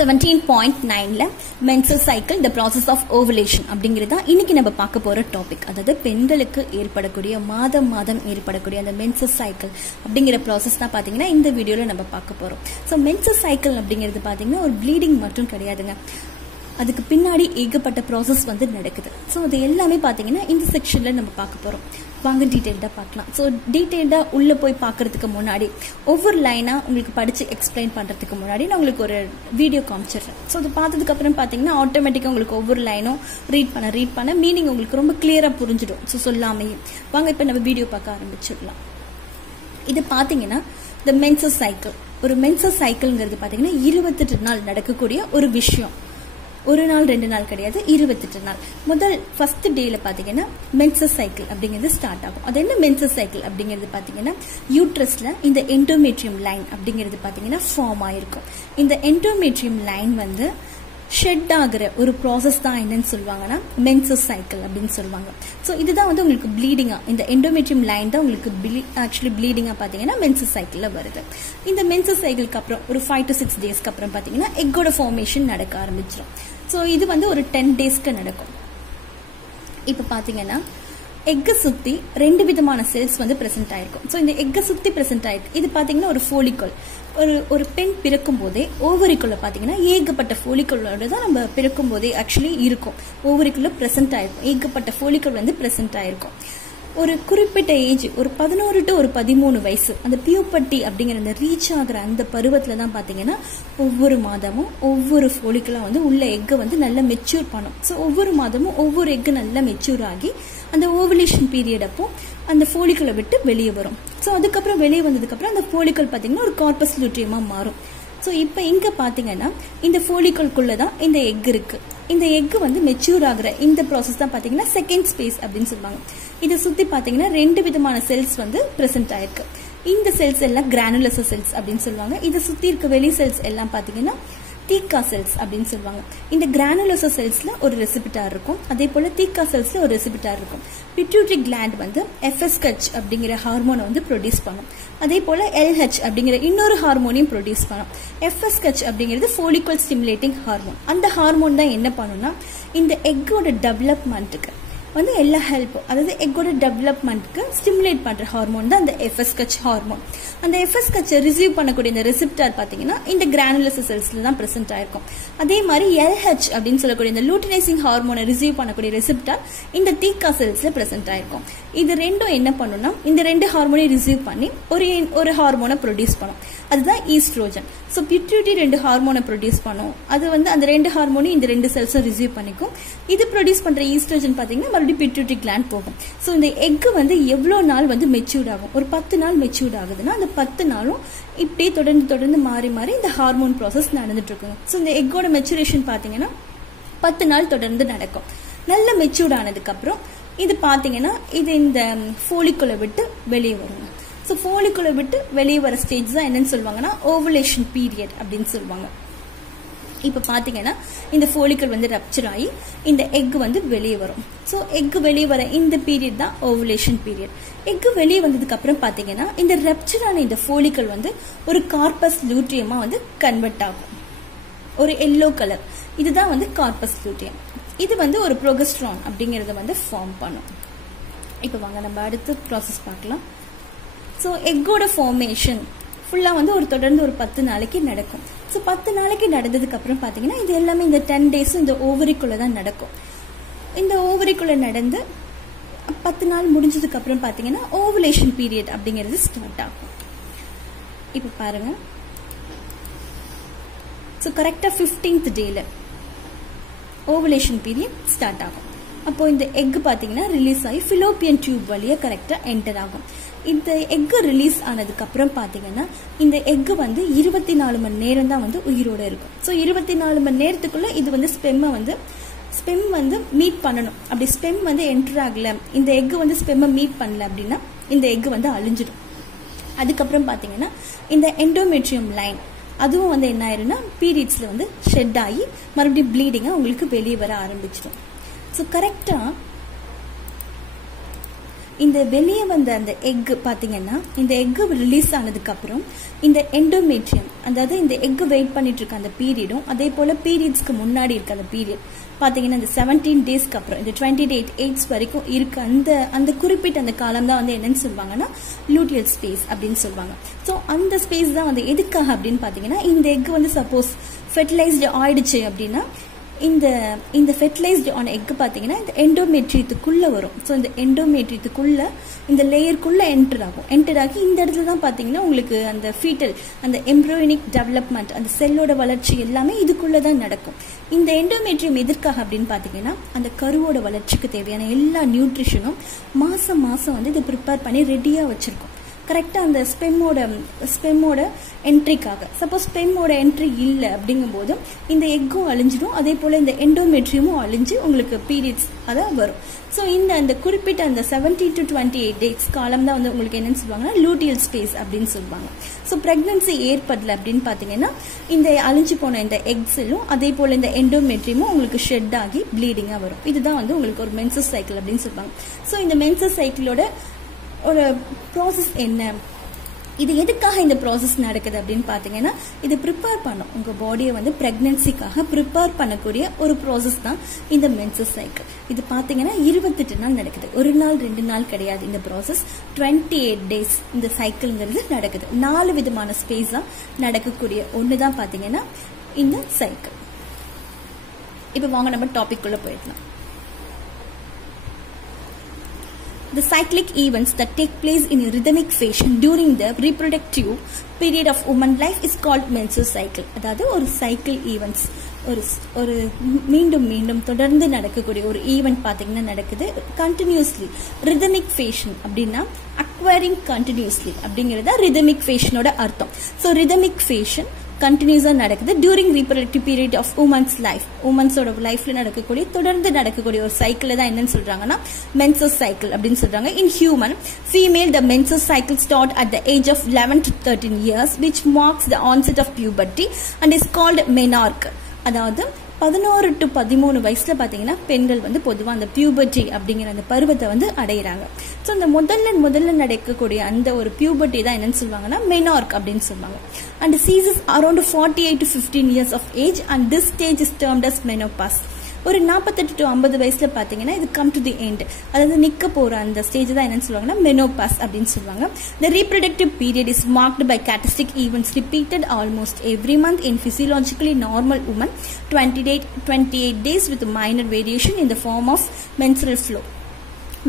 17.9ல menstrual cycle the process of ovulation அப்படிங்கிறது தான் இன்னைக்கு நம்ம பார்க்க போற டாபிக். அதாவது பெண்களுக்கு ஏற்படக்கூடிய மாதம் ஏற்படக்கூடிய அந்த menstrual cycle அப்படிங்கிற process தான் பாத்தீங்கன்னா இந்த வீடியோல நம்ம பார்க்க போறோம். சோ menstrual cycle அப்படிங்கிறது பாத்தீங்கன்னா ஒரு ப்ளீடிங் மட்டும் கிடையாதுங்க. அதுக்கு பின்னாடி ஏகப்பட்ட process வந்து நடக்குது. சோ அது எல்லாமே பாத்தீங்கன்னா இந்த செக்ஷன்ல நம்ம பார்க்க போறோம். வாங்க டீடைல்டா பார்க்கலாம். சோ டீடைல்டா உள்ள போய் பார்க்கிறதுக்கு முன்னாடி ஒவ்வொரு லைனா உங்களுக்கு படிச்சு எக்ஸ்பிளைன் பண்றதுக்கு முன்னாடி நான் உங்களுக்கு ஒரு வீடியோ காமிச்சிடுறேன். சோ அது பார்த்ததுக்கு அப்புறம் பாத்தீங்கன்னா ஆட்டோமேட்டிக்கா உங்களுக்கு ஒவ்வொரு லைனும் ரீட் பண்ண மீனிங் உங்களுக்கு ரொம்ப கிளியரா புரிஞ்சிடும். சோ சொல்லாமே வாங்க இப்ப நம்ம வீடியோ பார்க்க ஆரம்பிச்சிடலாம். இது பாத்தீங்கன்னா the menstrual cycle. ஒரு menstrual cycleங்கிறது பாத்தீங்கன்னா 28 நாள் நடக்கக்கூடிய ஒரு விஷயம். ஒரு நாள் 2 நாள் கிடையாது, 28 நாள். முதல் ஃபர்ஸ்ட் டேல பாத்தீங்கன்னா menstrual cycle அப்படிங்கிறது ஸ்டார்ட் ஆகும். அது என்ன menstrual cycle அப்படிங்கிறது பாத்தீங்கன்னா யூட்ரஸ்ல இந்த எண்டோமெட்ரியம் லைன் அப்படிங்கிறது பாத்தீங்கன்னா ஃபார்ம் ஆயிருக்கும். இந்த எண்டோமெட்ரியம் லைன் வந்து ஷெட் ஆகிற ஒரு ப்ராசஸ் தான் என்னன்னு சொல்லுவாங்கன்னா menstrual cycle அப்படின்னு சொல்லுவாங்க. ஸோ இதுதான் வந்து உங்களுக்கு ப்ளீடிங்கா, இந்த எண்டோமெட்ரியம் லைன் தான் உங்களுக்கு ஆக்சுவலி ப்ளீடிங்கா பாத்தீங்கன்னா menstrual cycleல வருது. இந்த menstrual cycleக்கு அப்புறம் ஒரு 5 to 6 டேஸ்க்கு அப்புறம் பாத்தீங்கன்னா எக்கோட ஃபார்மேஷன் நடக்க ஆரம்பிச்சிடும். ஸோ இது வந்து ஒரு 10 டேஸ்க்கு நடக்கும். இப்போ பாத்தீங்கன்னா எக்கை சுத்தி 2 விதமான செல்ஸ் வந்து பிரசன்ட் ஆயிருக்கும். ஸோ இந்த எக்கை சுத்தி பிரசன்ட் ஆயிருக்கு. இது பாத்தீங்கன்னா ஒரு ஃபோலிக்கல். ஒரு பெண் பிறக்கும் போதே ஓவரிக்குள்ள பாத்தீங்கன்னா ஏகப்பட்ட ஃபோலிக்கலோட தான் நம்ம பிறக்கும் போதே ஆக்சுவலி இருக்கும். ஓவரிக்குள்ள பிரசன்ட் ஆயிருக்கும், ஏகப்பட்ட ஃபோலிக்கல் வந்து பிரசன்ட் ஆயிருக்கும். ஒரு குறிப்பிட்ட ஏஜ் ஒரு 11 to 13 வயசு அந்த பியூபர்ட்டி அப்படிங்கிற அந்த ரீச் ஆகிற அந்த பருவத்துல தான் பாத்தீங்கன்னா ஒவ்வொரு மாதமும் ஒவ்வொரு ஃபோலிக்கலா வந்து உள்ள எக்கை வந்து நல்லா மெச்சூர் பண்ணும். ஸோ ஒவ்வொரு மாதமும் ஒவ்வொரு எக்கு நல்லா மெச்சூர் ஆகி அந்த ஓவலேஷன் பீரியட் அப்போ அந்த ஃபோலிக்கலை விட்டு வெளியே வரும். ஸோ அதுக்கப்புறம் வெளியே வந்ததுக்கு அப்புறம் அந்த ஃபோலிக்கல் பாத்தீங்கன்னா ஒரு கார்பஸ் லூட்ரியமா மாறும். ஸோ இப்போ இங்க பாத்தீங்கன்னா இந்த ஃபோலிக்கலுக்குள்ளதான் இந்த எக் இருக்கு. இந்த எக் வந்து மெச்சூர் ஆகுற இந்த ப்ராசஸ் தான் பாத்தீங்கன்னா செகண்ட் ஸ்பேஸ் அப்படின்னு சொல்லுவாங்க. இதை சுத்தி பாத்தீங்கன்னா 2 விதமான செல்ஸ் வந்து பிரசன்ட் ஆயிருக்கு. இந்த செல்ஸ் எல்லாம் கிரானுலோசா செல்ஸ் அப்படின்னு சொல்லுவாங்க. இதை சுத்தி இருக்க வெளி செல்ஸ் எல்லாம் பாத்தீங்கன்னா தீக்கா செல்ஸ் அப்படின்னு சொல்லுவாங்க. இந்த கிரானுலோசா செல்ஸ்ல ஒரு ரெசிபிட்டார் இருக்கும், அதே போல தீக்கா செல்ஸ்ல ஒரு ரெசிபிட்டார் இருக்கும். பிட்யூட்டரி கிளாண்ட் வந்து FSH அப்படிங்கிற ஹார்மோனை வந்து ப்ரொடியூஸ் பண்ணும். அதே போல LH அப்படிங்கிற இன்னொரு ஹார்மோனையும் ப்ரொடியூஸ் பண்ணும். FSH அப்படிங்கிறது ஃபோலிக்கல் ஸ்டிமுலேட்டிங் ஹார்மோன். அந்த ஹார்மோன் தான் என்ன பண்ணும்னா இந்த எக்கோட டெவலப்மெண்ட்டுக்கு வந்து எல்லா ஹெல்ப்பும், அதாவது எக்கோட டெவலப்மெண்ட்க்கு ஸ்டிமுலேட் பண்ற ஹார்மோன் தான் அந்த FSH ஹார்மோன். அந்த FSH ரிசீவ் பண்ணக்கூடிய இந்த ரெசிப்டார் பாத்தீங்கன்னா இந்த கிரானுலோசா செல்ஸ்ல தான் பிரசன்ட் ஆயிருக்கும். அதே மாதிரி LH அப்படின்னு சொல்லக்கூடிய இந்த லூட்டினைசிங் ஹார்மோனை ரிசீவ் பண்ணக்கூடிய ரெசிப்டார் இந்த தீக்கா செல்ஸ்ல பிரசன்ட் ஆயிருக்கும். இது ரெண்டும் என்ன பண்ணும்னா இந்த 2 ஹார்மோனை ரிசீவ் பண்ணி ஒரு ஹார்மோனை ப்ரொடியூஸ் பண்ணும். அதுதான் ஈஸ்ட்ரோஜன். ஸோ பிட்யூட்டரி 2 ஹார்மோனை ப்ரொடியூஸ் பண்ணும். அது வந்து அந்த 2 ஹார்மோனையும் இந்த 2 செல்ஸும் ரிசீவ் பண்ணிக்கும். இது ப்ரொடியூஸ் பண்ற ஈஸ்ட்ரோஜன் பாத்தீங்கன்னா மறுபடியும் பிட்யூட்டரி கிளாண்ட் போகும். ஸோ இந்த எக் வந்து எவ்வளவு நாள் வந்து மெச்சூர்ட் ஆகும், ஒரு 10 நாள் மெச்சூர்ட் ஆகுதுன்னா அந்த 10 நாளும் இப்படியே தொடர்ந்து மாறி இந்த ஹார்மோன் ப்ராசஸ் நடந்துட்டு இருக்குங்க. ஸோ இந்த எக்கோட மெச்சூரேஷன் பாத்தீங்கன்னா 10 நாள் தொடர்ந்து நடக்கும். நல்ல மெச்சூர்ட் ஆனதுக்கு அப்புறம் இது பாத்தீங்கன்னா இது இந்த ஃபோலிக்குலை விட்டு வெளியே வருங்க. ஸோ ஃபோலிக்குலை விட்டு வெளியே வர ஸ்டேஜ் தான் என்னன்னு சொல்லுவாங்கன்னா ஓவலேஷன் பீரியட் அப்படின்னு சொல்லுவாங்க. இப்ப பாத்தீங்கன்னா இந்த ஃபோலிக்கல் வந்து ரப்சர் ஆகி இந்த எக் வந்து வெளியே வரும். ஸோ எக் வெளியே வர இந்த பீரியட் தான் ஓவலேஷன் பீரியட். எக் வெளியே வந்ததுக்கு அப்புறம் பாத்தீங்கன்னா இந்த ரப்சர் ஆன இந்த ஃபோலிக்கல் வந்து ஒரு கார்பஸ் லூட்ரியமா வந்து கன்வெர்ட் ஆகும். ஒரு எல்லோ கலர், இதுதான் வந்து கார்பஸ் லூட்டியம். இது வந்து ஒரு ப்ரோகெஸ்ட்ரான் அப்படிங்கறத வந்து ஃபார்ம் பண்ணும். இப்ப வாங்க நம்ம அடுத்த ப்ராசஸ் பார்க்கலாம். ஸோ எக்கோட ஃபார்மேஷன் ஃபுல்லா வந்து தொடர்ந்து ஒரு 10 நாளைக்கு நடக்கும். ஸோ 10 நாளைக்கு நடந்ததுக்கு அப்புறம் பாத்தீங்கன்னா இது எல்லாமே இந்த 10 டேஸும் இந்த ஓவரிக்குள்ள தான் நடக்கும். இந்த ஓவரிக்குள்ள நடந்து 10 நாள் முடிஞ்சதுக்கு அப்புறம் பாத்தீங்கன்னா ஓவலேஷன் பீரியட் அப்படிங்கிறது ஸ்டார்ட் ஆகும். இப்ப பாருங்க, ஸோ கரெக்டா 15th டேல ஓவலேஷன் பீரியட் ஸ்டார்ட் ஆகும். அப்போ இந்த எக் பாத்தீங்கன்னா ரிலீஸ் ஆகி ஃபிலோப்பியன் டியூப் வழியா கரெக்டா என்டர் ஆகும். இந்த எக் ரிலீஸ் ஆனதுக்கு அப்புறம் பாத்தீங்கன்னா இந்த எக் வந்து 24 மணி நேரம் தான் வந்து உயிரோட இருக்கும். ஸோ 24 மணி நேரத்துக்குள்ள இது வந்து ஸ்பெம் வந்து மீட் பண்ணணும். அப்படி ஸ்பெம் வந்து என்டர் ஆகல, இந்த எக் வந்து ஸ்பெம்மை மீட் பண்ணல அப்படின்னா இந்த எக் வந்து அழிஞ்சிடும். அதுக்கப்புறம் பாத்தீங்கன்னா இந்த எண்டோமெட்ரியம் லைன் அதுவும் வந்து என்ன ஆயிருன்னா பீரியட்ஸ்ல வந்து ஷெட் ஆகி மறுபடியும் ப்ளீடிங்கா உங்களுக்கு வெளியே வர ஆரம்பிச்சிடும். ஸோ கரெக்டா இந்த வெளியே வந்த அந்த எக் பாத்தீங்கன்னா இந்த எக் ரிலீஸ் ஆனதுக்கு அப்புறம் இந்த எண்டோமெட்ரியம், அதாவது இந்த எக் வெயிட் பண்ணிட்டு இருக்க அந்த பீரியடும், அதே போல பீரியட்ஸ்க்கு முன்னாடி இருக்க அந்த பீரியட் பாத்தீங்கன்னா இந்த 17 டேஸ்க்கு அப்புறம் இந்த 28 8 வரைக்கும் இருக்க அந்த குறிப்பிட்ட அந்த காலம் தான் வந்து என்னன்னு சொல்லுவாங்கன்னா லூட்டியல் ஸ்பேஸ் அப்படின்னு சொல்லுவாங்க. ஸோ அந்த ஸ்பேஸ் தான் வந்து எதுக்காக அப்படின்னு பாத்தீங்கன்னா இந்த எக் வந்து சப்போஸ் ஃபெர்டிலைஸ்டு ஆயிடுச்சு அப்படின்னா இந்த ஃபெர்டிலைஸ்டு ஆன எக் பாத்தீங்கன்னா இந்த எண்டோமெட்ரியத்துக்குள்ள வரும். ஸோ இந்த எண்டோமெட்ரியத்துக்குள்ள இந்த லேயருக்குள்ள என்டர் ஆகி இந்த இடத்துல தான் பாத்தீங்கன்னா உங்களுக்கு அந்த ஃபீட்டல் அந்த எம்ப்ரோனிக் டெவலப்மெண்ட் அந்த செல்லோட வளர்ச்சி எல்லாமே இதுக்குள்ளதான் நடக்கும். இந்த எண்டோமெட்ரியம் எதற்காக அப்படின்னு பாத்தீங்கன்னா அந்த கருவோட வளர்ச்சிக்கு தேவையான எல்லா நியூட்ரிஷனும் மாசம் வந்து இது ப்ரிப்பேர் பண்ணி ரெடியா வச்சிருக்கும். கரெக்டா அந்த ஸ்பெம்மோட என்ட்ரிக்காக. சப்போஸ் ஸ்பெம்மோட என்ட்ரி இல்லை அப்படிங்கும் போதும் இந்த எக்கும் அழிஞ்சிடும், அதே போல இந்த எண்டோமெட்ரியமும் அழிஞ்சு உங்களுக்கு பீரியட்ஸ் அதான் வரும். ஸோ அந்த குறிப்பிட்ட அந்த 17 to 28 டேஸ் காலம் தான் வந்து உங்களுக்கு என்னன்னு சொல்லுவாங்கன்னா லூட்டியல் ஸ்பேஸ் அப்படின்னு சொல்லுவாங்க. ஸோ பிரெக்னன்சி ஏற்படல அப்படின்னு பாத்தீங்கன்னா இந்த அழிஞ்சு போன இந்த எக்ஸிலும் அதே போல இந்த எண்டோமெட்ரியமும் உங்களுக்கு ஷெட் ஆகி ப்ளீடிங்கா வரும். இதுதான் வந்து உங்களுக்கு ஒரு மென்சஸ் சைக்கிள் அப்படின்னு சொல்லுவாங்க. ஸோ இந்த மென்சஸ் சைக்கிளோட ஒரு ப்ராசஸ் என்ன, இது எதுக்காக இந்த ப்ராசஸ் நடக்குது அப்படின்னு பாத்தீங்கன்னா இது ப்ரிப்பேர் பண்ணும் உங்க பாடியை வந்து பிரெக்னன்சிக்காக ப்ரிப்பேர் பண்ணக்கூடிய ஒரு ப்ராசஸ் தான் இந்த மென்சஸ் சைக்கிள். இது பாத்தீங்கன்னா 28 நாள் நடக்குது, ஒரு நாள் 2 நாள் கிடையாது. இந்த ப்ராசஸ் 28 டேஸ் இந்த சைக்கிள்ங்கிறது நடக்குது. 4 விதமான ஸ்பேஸா நடக்கக்கூடிய ஒண்ணுதான் பாத்தீங்கன்னா இந்த சைக்கிள். இப்ப வாங்க நம்ம டாபிக் குள்ள போயிடலாம். The cyclic events that take place in a rhythmic fashion during the reproductive period of woman life is called menstrual cycle. அதாவது ஒரு சைக்கிள் ஈவெண்ட்ஸ் ஒரு மீண்டும் தொடர்ந்து நடக்கக்கூடிய ஒரு ஈவெண்ட் பாத்தீங்கன்னா நடக்குது கண்டினியூஸ்லி. ரிதமிக் ஃபேஷன் அப்படின்னா அக்வயரிங் கண்டினியூஸ்லி அப்படிங்கறத ரிதமிக் ஃபேஷனோட அர்த்தம். ஸோ ரிதமிக் ஃபேஷன் கண்டினியூஸா நடக்குது during reproductive period of women's life. உமன்ஸோட லைஃப்ல நடக்கக்கூடிய தொடர்ந்து நடக்கக்கூடிய ஒரு சைக்கிள் தான் என்னன்னு சொல்றாங்கன்னா மென்சஸ் சைக்கிள் அப்படின்னு சொல்றாங்க. In human female the menses cycle start at the age of 11 to 13 years which marks the onset of puberty and is called menarche. அதாவது 11 to 13 வயசுல பாத்தீங்கன்னா பெண்கள் வந்து பொதுவா அந்த பியூபர்ட்டி அப்படிங்கிற அந்த பருவத்தை வந்து அடையிறாங்க. ஸோ அந்த முதல்ல நடக்கக்கூடிய அந்த ஒரு பியூபர்ட்டி தான் என்னன்னு சொல்லுவாங்கன்னா மெனார்க் அப்படின்னு சொல்லுவாங்க. And Jesus around 48 to 15 years of age and this stage is termed as menopause. ஒரு 48 to 50 வயசுல பாத்தீங்கன்னா இது கம் டு தி எண்ட், அதாவது நிக்க போற அந்த ஸ்டேஜ் தான் என்னன்னு சொல்லுவாங்கன்னா மெனோபாஸ் அப்படின்னு சொல்லுவாங்க. The reproductive period is marked by characteristic events repeated almost every month in physiologically normal women, 28 days with minor variation in the form of menstrual flow.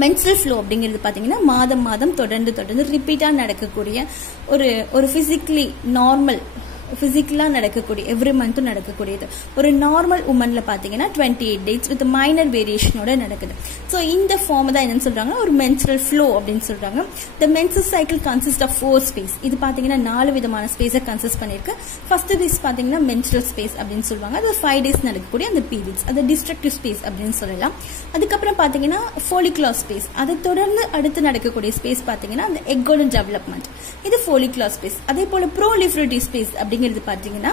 Menstrual flow அப்படிங்கிறது பாத்தீங்கன்னா மாதம் தொடர்ந்து ரிப்பீட்டா நடக்கக்கூடிய ஒரு பிசிக்கலி நார்மல் பிசிக்கலா நடக்கக்கூடிய எவ்ரி மந்த் நடக்கக்கூடியது. ஒரு நார்மல் உமன்ல பாத்தீங்கன்னா 28 டேஸ் வித் மைனர் வேரியேஷனோட நடக்குது. சோ இந்த ஃபார்ம் தான் என்னன்னு சொல்றாங்க ஒரு மென்ஸ்ட்ரல் ஃப்ளோ அப்படின்னு சொல்றாங்க. The menses cycle consist of 4 space. இது பாத்தீங்கன்னா 4 விதமான ஸ்பேஸை கன்சிஸ்ட் பண்ணிருக்கு. ஃபர்ஸ்ட் ஸ்பேஸ் பாத்தீங்கன்னா மென்ஸ்ட்ரல் ஸ்பேஸ் அப்படின்னு சொல்லுவாங்க. அது 5 டேஸ் நடக்கக்கூடிய அந்த பீரியட்ஸ், அது டிஸ்ட்ரக்டிவ் ஸ்பேஸ் அப்படின்னு சொல்லலாம். அதுக்கப்புறம் பாத்தீங்கன்னா ஃபோலிகுலர் ஸ்பேஸ், அதை தொடர்ந்து அடுத்து நடக்கக்கூடிய ஸ்பேஸ் பாத்தீங்கன்னா அந்த எக்கோட டெவலப்மெண்ட், இது ஃபோலிகுலர் ஸ்பேஸ். அதே போல ப்ரோலிஃபரேட்டிவ் ஸ்பேஸ் அப்படிங்கிறது பாத்தீங்கன்னா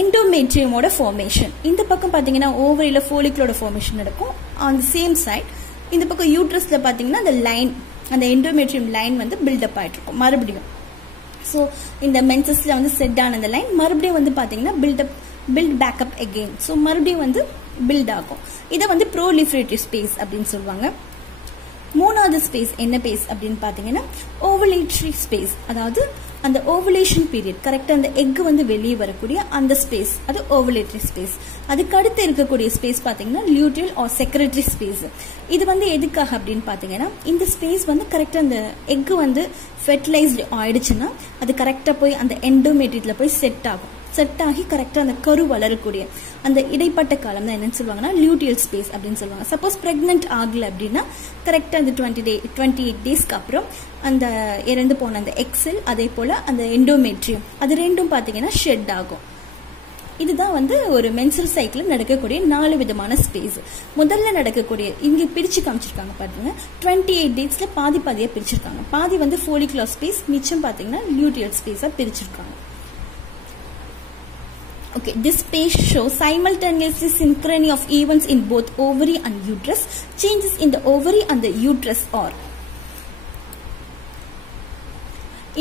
எண்டோமெட்ரியமோட ஃபார்மேஷன். இந்த பக்கம் பாத்தீங்கன்னா ஓவரியில ஃபோலிகுலோட ஃபார்மேஷன் நடக்கும். ஆன் தி சேம் சைட் இந்த பக்கம் யூட்ரஸ்ல பாத்தீங்கன்னா அந்த லைன், அந்த எண்டோமெட்ரியம் லைன் வந்து பில்டப் ஆயிட்டு இருக்கும் மறுபடியும். ஸோ இந்த மென்சஸ்ல வந்து செட் ஆன அந்த லைன் மறுபடியும் வந்து பாத்தீங்கன்னா பில்ட் பேக்கப் அகெயின். ஸோ மறுபடியும் வந்து பில்ட் ஆகும். இதை வந்து ப்ரோலிஃபரேட்டிவ் ஸ்பேஸ் அப்படின்னு சொல்லுவாங்க. மூணாவது ஸ்பேஸ் என்ன ஸ்பேஸ் அப்படின்னு பாத்தீங்கன்னா ஓவலேட்டரி ஸ்பேஸ், அதாவது அந்த ஓவலேஷன் பீரியட் கரெக்டா அந்த எக் வந்து வெளியே வரக்கூடிய அந்த ஸ்பேஸ், அது ஓவலேட்டரி ஸ்பேஸ். அதுக்கு அடுத்து இருக்கக்கூடிய ஸ்பேஸ் பாத்தீங்கன்னா லியூட்டியல் ஆர் செக்ரட்டரி ஸ்பேஸ். இது வந்து எதுக்காக அப்படின்னு பாத்தீங்கன்னா இந்த ஸ்பேஸ் வந்து கரெக்டா அந்த எக் வந்து ஃபெர்டிலைஸ்டு ஆயிடுச்சுன்னா அது கரெக்டா போய் அந்த எண்டோமெட்ரியத்துல போய் செட் ஆகி கரெக்டா அந்த கரு வளரக்கூடிய அந்த இடைப்பட்ட காலம் தான் என்னன்னு சொல்லுவாங்கன்னா லியூட்டியல் ஸ்பேஸ் அப்படின்னு சொல்லுவாங்க. சப்போஸ் பிரெக்னென்ட் ஆகல அப்படின்னா கரெக்டா அந்த 28 டேஸ்க்கு அப்புறம் அந்த இறந்து போன அந்த எக்ஸெல் அதே போல அந்த எண்டோமெட்ரியம் அது ரெண்டும் பாத்தீங்கன்னா ஷெட் ஆகும். இதுதான் வந்து ஒரு மென்ஸ்ட்ரல் சைக்கிள் நடக்கக்கூடிய 4 விதமான ஸ்பேஸ். முதல்ல நடக்கக்கூடிய இங்க பிரிச்சு காமிச்சிருக்காங்க பாருங்க. 28 டேஸ்ல பாதியா பிரிச்சிருக்காங்க. பாதி வந்து ஃபோலிகுலர் ஸ்பேஸ், மிச்சம் பாத்தீங்கன்னா லியூட்டியல் ஸ்பேஸா பிரிச்சிருக்காங்க. Okay, this page shows simultaneously synchrony of events in both ovary and uterus. Changes in the ovary and the uterus are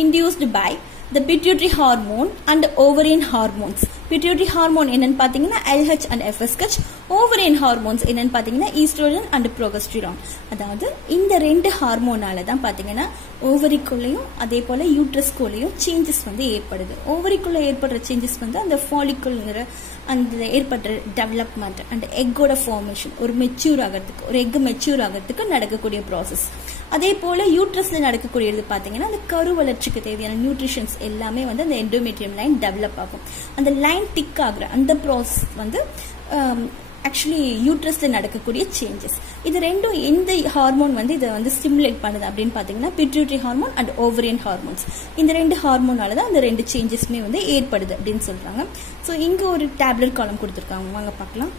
induced by the pituitary hormone and ovarian hormones. Pituitary hormone என்னன்னு பாத்தீங்கன்னா LH and FSH, ovarian hormones என்னன்னு பாத்தீங்கன்னா estrogen and progesterone. அதாவது இந்த ரெண்டு ஹார்மோனால தான் பாத்தீங்கன்னா ஓவரிக்குள்ளேயும் அதே போல யூட்ரஸ்குள்ளேயும் சேஞ்சஸ் வந்து ஏற்படுது. ஓவரிக்குள்ள ஏற்படுற சேஞ்சஸ் வந்து அந்த ஃபாலிக்குள்ங்கிற அந்த ஏற்படுற டெவலப்மெண்ட் அண்ட் எக்கோட ஃபார்மேஷன் ஒரு மெச்சூர் ஆகிறதுக்கு, ஒரு எக் மெச்சூர் ஆகிறதுக்கு நடக்கக்கூடிய ப்ராசஸ். அதே போல யூட்ரஸ்ல நடக்கக்கூடியது பாத்தீங்கன்னா அந்த கரு வளர்ச்சிக்கு தேவையான நியூட்ரிஷன்ஸ் எல்லாமே வந்து அந்த எண்டோமெட்ரியம் லைன் டெவலப் ஆகும். அந்த லைன் திக் ஆகுற அந்த ப்ராசஸ் வந்து ஆக்சுவலி யூட்ரஸ்ல நடக்கக்கூடிய சேஞ்சஸ். இது ரெண்டும் எந்த ஹார்மோன் வந்து இதை வந்து ஸ்டிமுலேட் பண்ணுது அப்படின்னு பாத்தீங்கன்னா pituitary hormone and ovarian hormones. இந்த ரெண்டு ஹார்மோனால தான் அந்த ரெண்டு சேஞ்சஸ்மே வந்து ஏற்படுது அப்படின்னு சொல்றாங்க. ஸோ இங்க ஒரு டேப்லெட் காலம் கொடுத்துருக்காங்க, வாங்க பார்க்கலாம்.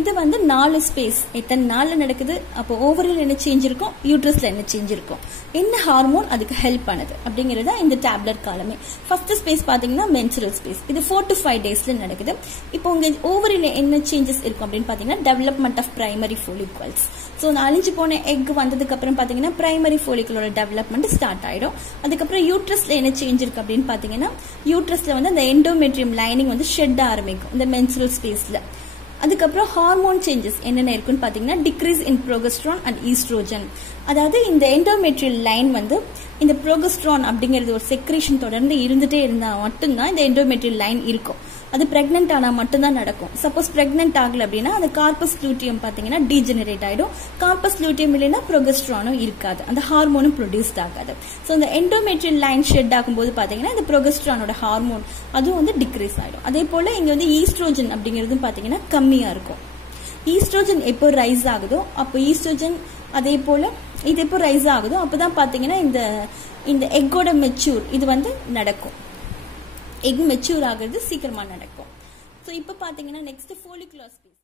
இது வந்து 4 ஸ்பேஸ் எத்தனை நாள்ல நடக்குது, அப்போ ஓவரில் என்ன சேஞ்ச் இருக்கும், யூட்ரஸ்ல என்ன சேஞ்ச் இருக்கும், என்ன ஹார்மோன் அதுக்கு ஹெல்ப் பண்ணுது அப்படிங்கறத இந்த டேப்லெட் காலமே. ஃபர்ஸ்ட் ஸ்பேஸ் பாத்தீங்கன்னா மென்சுரல் ஸ்பேஸ், இது 4 to 5 டேஸ்ல நடக்குது. இப்போ உங்க ஓவரில் என்ன சேஞ்சஸ் இருக்கும் அப்படின்னு பாத்தீங்கன்னா development of primary follicles. So அந்த அழிஞ்சு போன எக் வந்ததுக்கு அப்புறம் பாத்தீங்கன்னா பிரைமரி ஃபாலிகலோட டெவலப்மெண்ட் ஸ்டார்ட் ஆயிடும். அதுக்கப்புறம் யூட்ரஸ்ல என்ன சேஞ்ச் இருக்கு அப்படின்னு பாத்தீங்கன்னா யூட்ரஸ்ல வந்து அந்த எண்டோமெட்ரியம் லைனிங் வந்து ஷெட் ஆரம்பிக்கும் இந்த மென்சுரல் ஸ்பேஸ்ல. அதுக்கப்புறம் ஹார்மோன் சேஞ்சஸ் என்னென்ன இருக்குன்னு பாத்தீங்கன்னா டிக்ரீஸ் இன் ப்ரோகெஸ்ட்ரான் அண்ட் ஈஸ்ட்ரோஜன். அதாவது இந்த எண்டோமெட்ரியல் லைன் வந்து இந்த ப்ரோகெஸ்ட்ரான் அப்படிங்கிறது ஒரு செக்ரேஷன் தொடர்ந்து இருந்துட்டே இருந்தா மட்டும்தான் இந்த எண்டோமெட்ரியல் லைன் இருக்கும். அது பிரெக்னென்ட் ஆனா மட்டும்தான் நடக்கும். சப்போஸ் பிரெக்னென்ட் ஆகல அப்படின்னா அந்த கார்பஸ் லூட்டியம் பாத்தீங்கன்னா டீஜெனரேட் ஆயிடும். கார்பஸ் லூட்டியம் இல்லைன்னா ப்ரோகெஸ்ட்ரானும் இருக்காது, அந்த ஹார்மோனும் ப்ரொடியூஸ்ட் ஆகாது. ஸோ இந்த எண்டோமெட்ரியல் லைன் ஷெட் ஆகும்போது பாத்தீங்கன்னா இந்த ப்ரோகெஸ்ட்ரானோட ஹார்மோன் அதுவும் வந்து டிக்ரீஸ் ஆயிடும். அதே போல இங்க வந்து ஈஸ்ட்ரோஜன் அப்படிங்கிறது பாத்தீங்கன்னா கம்மியா இருக்கும். ஈஸ்ட்ரோஜன் எப்போ ரைஸ் ஆகுதோ அப்போ ஈஸ்ட்ரோஜன் அதே போல இது எப்போ ரைஸ் ஆகுதோ அப்பதான் பாத்தீங்கன்னா இந்த எக்கோட மெச்சூர் இது வந்து நடக்கும். எக் மெச்சூர் ஆகிறது சீக்கிரமா நடக்கும். ஸோ இப்போ பாத்தீங்கன்னா நெக்ஸ்ட் ஃபோலிகுலர் ஸ்பேஸ்.